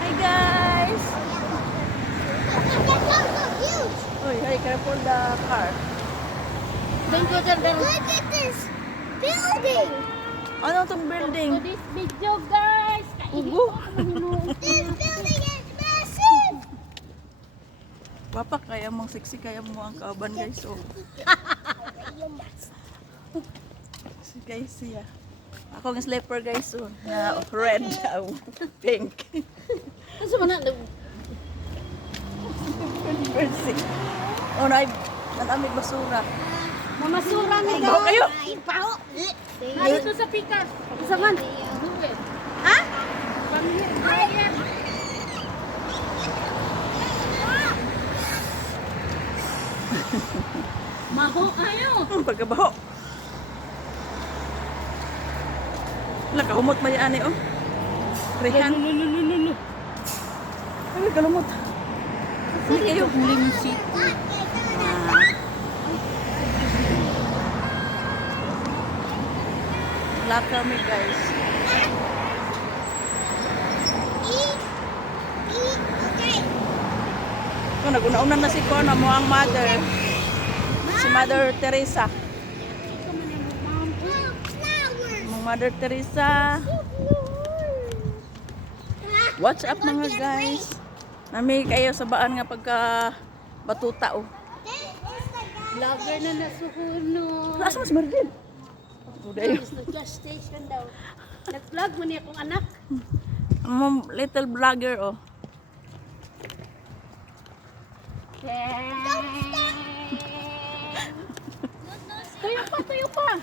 Hi guys! Uy, hey, careful the car. Don't go there. Look at this building. Ano tong building? To this video, guys. Ugo. This building is massive. Wapa kaya mong sexy kaya mo ang kauban guys. Oh. Si guys siya. Ako ng slipper guys. Oh. Na red. Oh, pink. Ano sa mana? Mercy. Oh, naamig basura. Mamasura ni Baho kayo. Baho. Narito sa pikas. Sa man? Ha? Pamilya. Maho ayo. Pagkabaho. Wala kahumot may ani oh. Rehan. Ay, kalumot. Hindi kayo. Limsi. Lahat kami guys. Okay. Kung nag-una-una na si Kona mo ang mother. Si Mother Teresa. Flowers. Mong Mother Teresa. What's up mga guys? Nami kayo sa baan nga pagka batuta oh. Vlogger na nasuhuno. Asa mo si Marvin? Uday. Gas station daw. Nag-vlog mo niya akong anak. Mom little vlogger oh. Tuyo pa, tuyo pa.